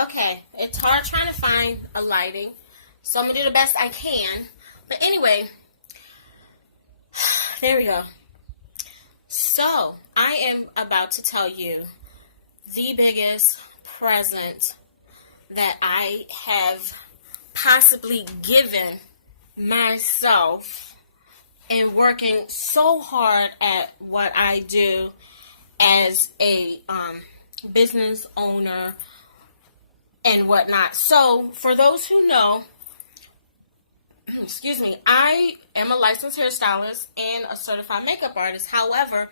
Okay, it's hard trying to find a lighting, so I'm gonna do the best I can. But anyway, there we go. So, I am about to tell you the biggest present that I have possibly given myself in working so hard at what I do as a business owner and whatnot. So, for those who know, excuse me, I am a licensed hairstylist and a certified makeup artist. However,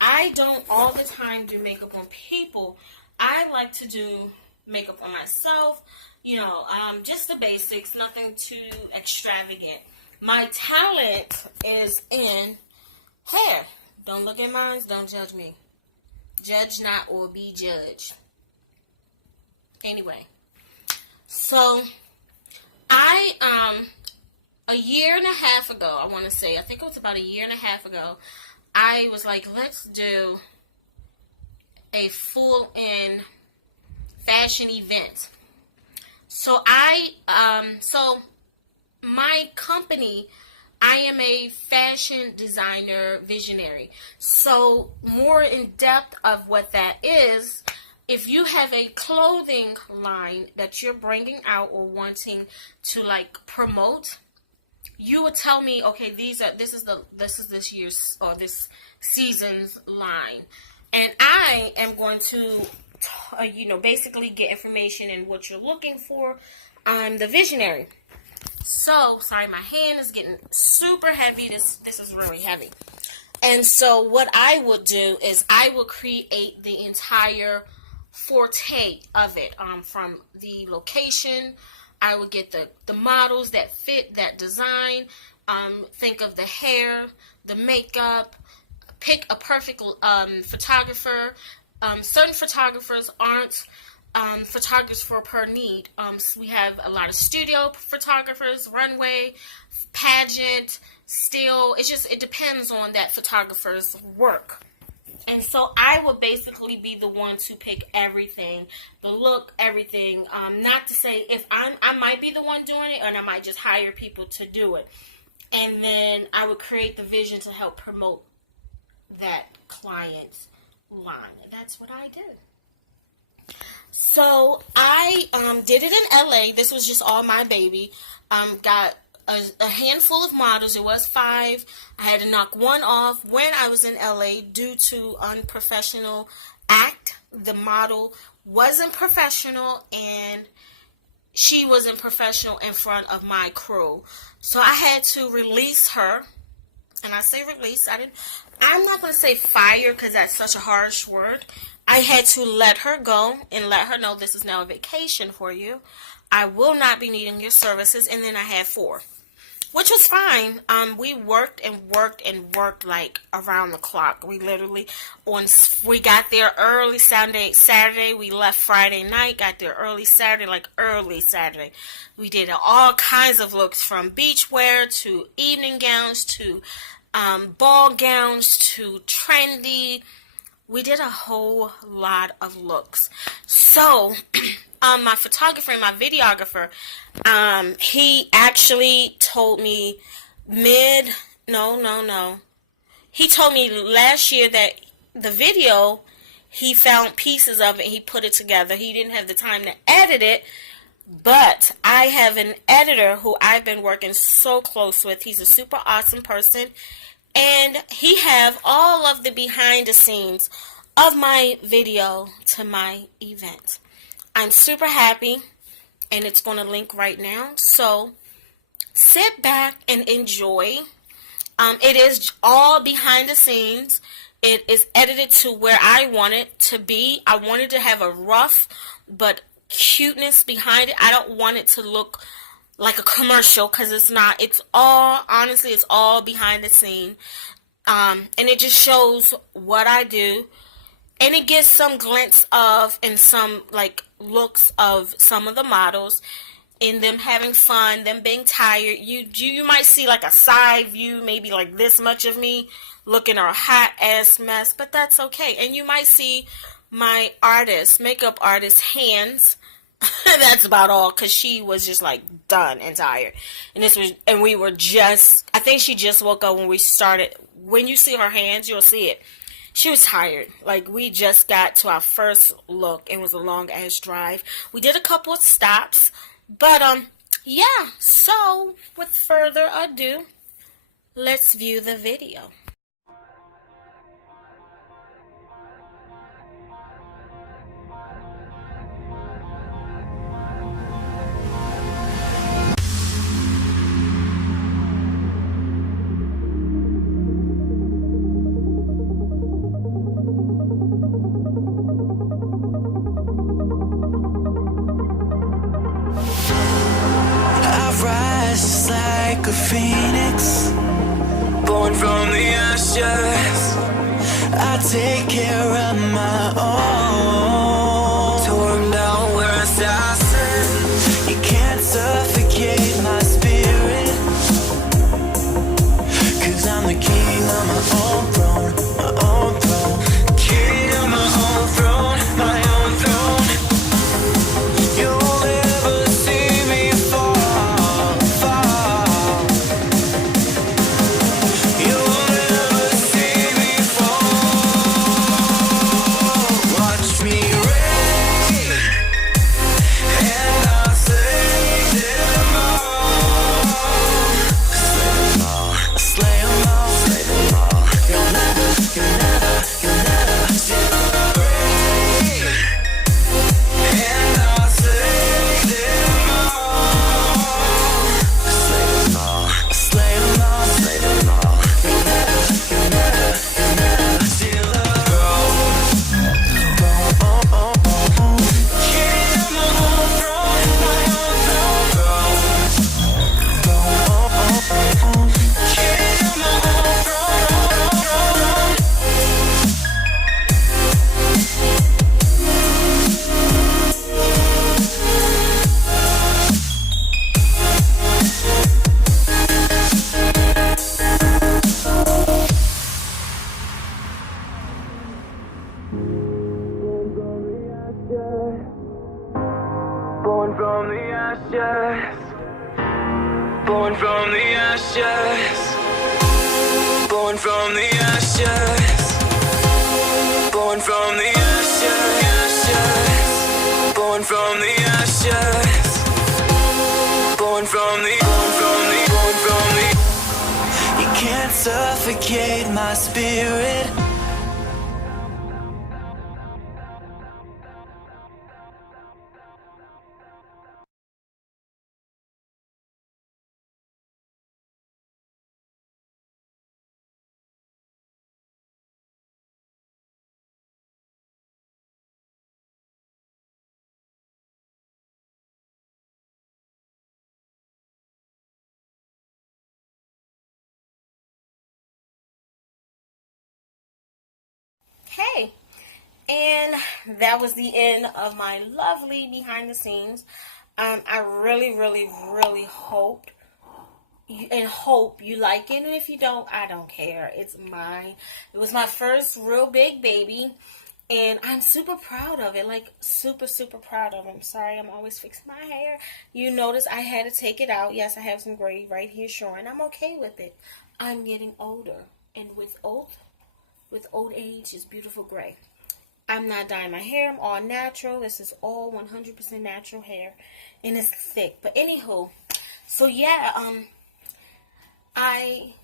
I don't all the time do makeup on people. I like to do makeup on myself, just the basics, nothing too extravagant. My talent is in hair. Don't look at mine, don't judge me. Judge not or be judged. Anyway, so a year and a half ago, I think it was about a year and a half ago, I was like, let's do a full-in fashion event. So my company, I am a fashion designer visionary. So more in depth of what that is, if you have a clothing line that you're bringing out or wanting to promote, you would tell me, okay, this is this year's or this season's line, and I am going to basically get information in what you're looking for. I'm the visionary. So, sorry, my hand is getting super heavy. This is really heavy. And so what I would do is I will create the entire forte of it, from the location. I would get the models that fit that design, think of the hair, the makeup, pick a perfect photographer. Certain photographers aren't photographer per need. So we have a lot of studio photographers, runway, pageant, still. It depends on that photographer's work. And so I would basically be the one to pick everything, the look, everything. Not to say if I might be the one doing it, and I might just hire people to do it. And then I would create the vision to help promote that client's line. And that's what I did. So I did it in LA. This was just all my baby. Got a handful of models. It was 5. I had to knock one off when I was in LA due to unprofessional act. The model wasn't professional and she wasn't professional in front of my crew. So I had to release her. And I say release. I'm not going to say fire because that's such a harsh word. I had to let her go and let her know this is now a vacation for you. I will not be needing your services. And then I had 4, which was fine. We worked and worked and worked like around the clock. We literally, we got there early Saturday. We left Friday night, got there early Saturday. We did all kinds of looks, from beachwear to evening gowns to ball gowns to trendy. We did a whole lot of looks. So, my photographer and my videographer, he actually told me He told me last year that the video, he found pieces of it and he put it together. He didn't have the time to edit it, but I have an editor who I've been working so close with. He's a super awesome person. And he have all of the behind the scenes of my video to my event. I'm super happy, and it's going to link right now. So sit back and enjoy. It is all behind the scenes. It is edited to where I want it to be. I wanted to have a rough but cuteness behind it. I don't want it to look like a commercial because it's not. It's all, honestly, it's all behind the scene. And it just shows what I do. And it gives some glance of and some looks of some of the models in them having fun, them being tired. You might see a side view, maybe this much of me looking a hot ass mess, but that's okay. And you might see my makeup artist hands That's about all, because she was just like done and tired. And we were just, I think she just woke up when we started. When you see her hands, you'll see it. She was tired. Like, we just got to our first look. It was a long ass drive. We did a couple of stops, but yeah. So with further ado, let's view the video. Just like a phoenix, born from the ashes. I take care of my own. Torn down where assassin. You can't suffocate my spirit, 'cause I'm the king of my own throne. My own throne. King of my own throne. My own throne. You'll never see me fall. Born from the ashes. Born from the ashes. Born from the ashes. Born from the ashes. Born from the ashes. Born from the. You can't suffocate my spirit. Hey, and that was the end of my lovely behind the scenes. I really hoped you like it, and if you don't, I don't care. It's mine. It was my first real big baby, and I'm super proud of it. Like, super proud of it. I'm sorry, I'm always fixing my hair. You notice I had to take it out. Yes, I have some gray right here showing. I'm okay with it. I'm getting older, and with old age is beautiful gray. I'm not dyeing my hair. I'm all natural. This is all 100% natural hair, and it's thick. But anywho, so yeah, I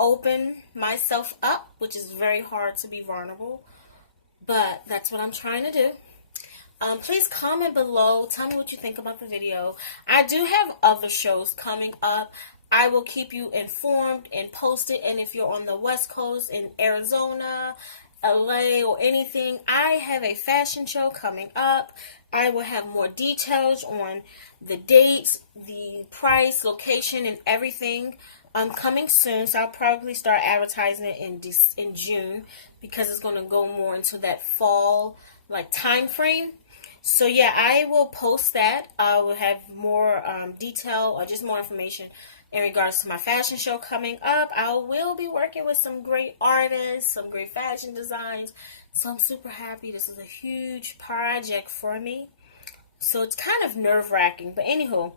open myself up, which is very hard to be vulnerable, but that's what I'm trying to do. Please comment below. Tell me what you think about the video. I do have other shows coming up. I will keep you informed and posted. And if you're on the West Coast in Arizona, LA, or anything, I have a fashion show coming up. I will have more details on the dates, the price, location, and everything. Coming soon, so I'll probably start advertising it in June, because it's going to go more into that fall like time frame. So yeah, I will post that. I will have more detail, or just more information in regards to my fashion show coming up. I will be working with some great artists, some great fashion designs. So I'm super happy. This is a huge project for me. So it's kind of nerve-wracking. But anywho,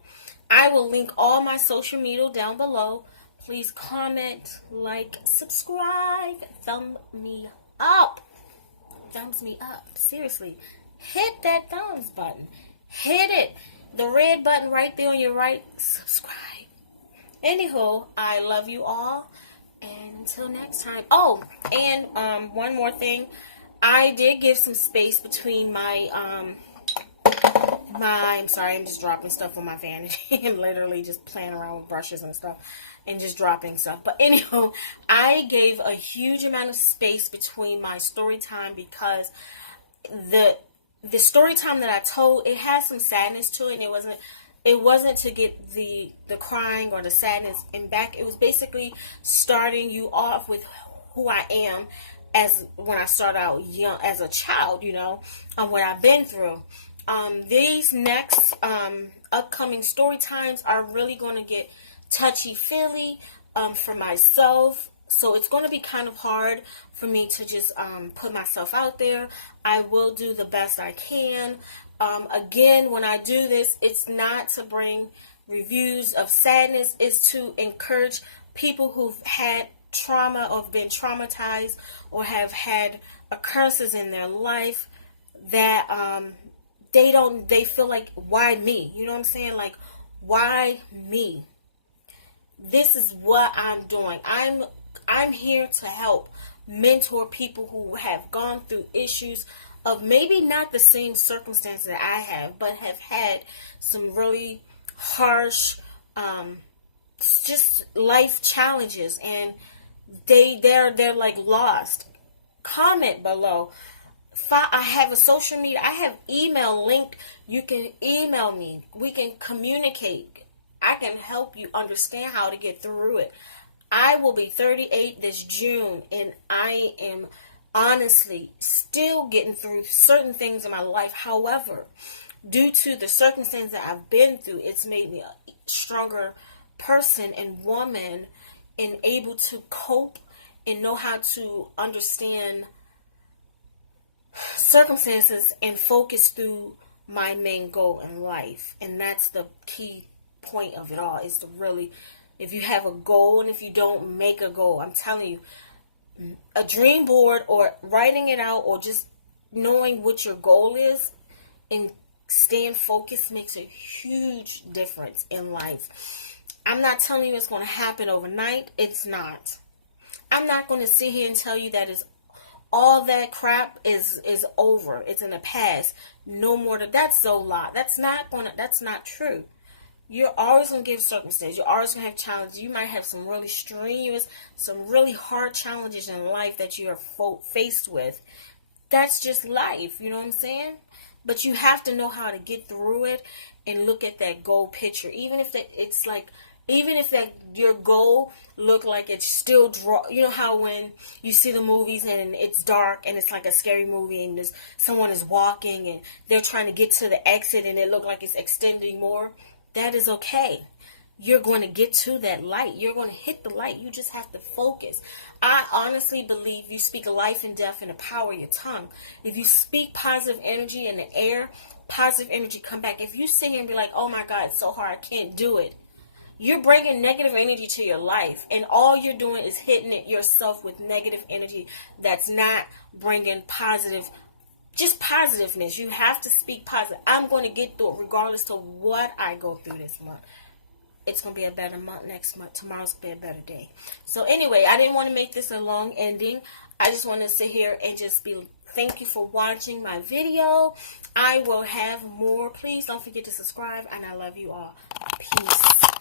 I will link all my social media down below. Please comment, like, subscribe, thumb me up. Thumbs me up. Seriously. Hit that thumbs button. Hit it. The red button right there on your right. Subscribe. Anywho, I love you all. And until next time. Oh, and one more thing. I did give some space between my I'm sorry, I'm just dropping stuff on my vanity. I'm literally just playing around with brushes and stuff and just dropping stuff. But anyhow, I gave a huge amount of space between my story time because the story time that I told, it has some sadness to it, and it wasn't to get the crying or the sadness in back. It was basically starting you off with who I am as when I started out young as a child, you know, what I've been through. These next upcoming story times are really going to get touchy-feely for myself. So it's going to be kind of hard for me to just put myself out there. I will do the best I can. Again, when I do this, it's not to bring reviews of sadness. It's to encourage people who've had trauma or been traumatized or have had occurrences in their life that they feel like, why me? You know what I'm saying? Like, why me? This is what I'm doing. I'm here to help mentor people who have gone through issues of maybe not the same circumstances that I have, but have had some really harsh just life challenges, and they're like lost. Comment below. I have a social media. I have email linked. You can email me. We can communicate. I can help you understand how to get through it. I will be 38 this June, and I am honestly still getting through certain things in my life. However, due to the circumstances that I've been through, it's made me a stronger person and woman and able to cope and know how to understand circumstances and focus through my main goal in life. And that's the key point of it all, is to really, if you have a goal and if you don't make a goal, I'm telling you, a dream board or writing it out or just knowing what your goal is and staying focused makes a huge difference in life. I'm not telling you it's going to happen overnight. It's not. I'm not going to sit here and tell you that it's all that crap is over. It's in the past. No more. That's a lot. That's not true. You're always going to give circumstances. You're always going to have challenges. You might have some really strenuous, some really hard challenges in life that you are faced with. That's just life. You know what I'm saying? But you have to know how to get through it and look at that goal picture. Even if your goal look like it's still you know how when you see the movies and it's dark and it's like a scary movie and someone is walking and they're trying to get to the exit and it look like it's extending more. That is okay. You're going to get to that light. You're going to hit the light. You just have to focus. I honestly believe you speak life and death in the power of your tongue. If you speak positive energy in the air, positive energy come back. If you sit here and be like, oh my God, it's so hard, I can't do it. You're bringing negative energy to your life, and all you're doing is hitting it yourself with negative energy that's not bringing just positiveness. You have to speak positive. I'm going to get through it regardless of what I go through this month. It's going to be a better month next month. Tomorrow's going to be a better day. So anyway, I didn't want to make this a long ending. I just want to sit here and just thank you for watching my video. I will have more. Please don't forget to subscribe, and I love you all. Peace.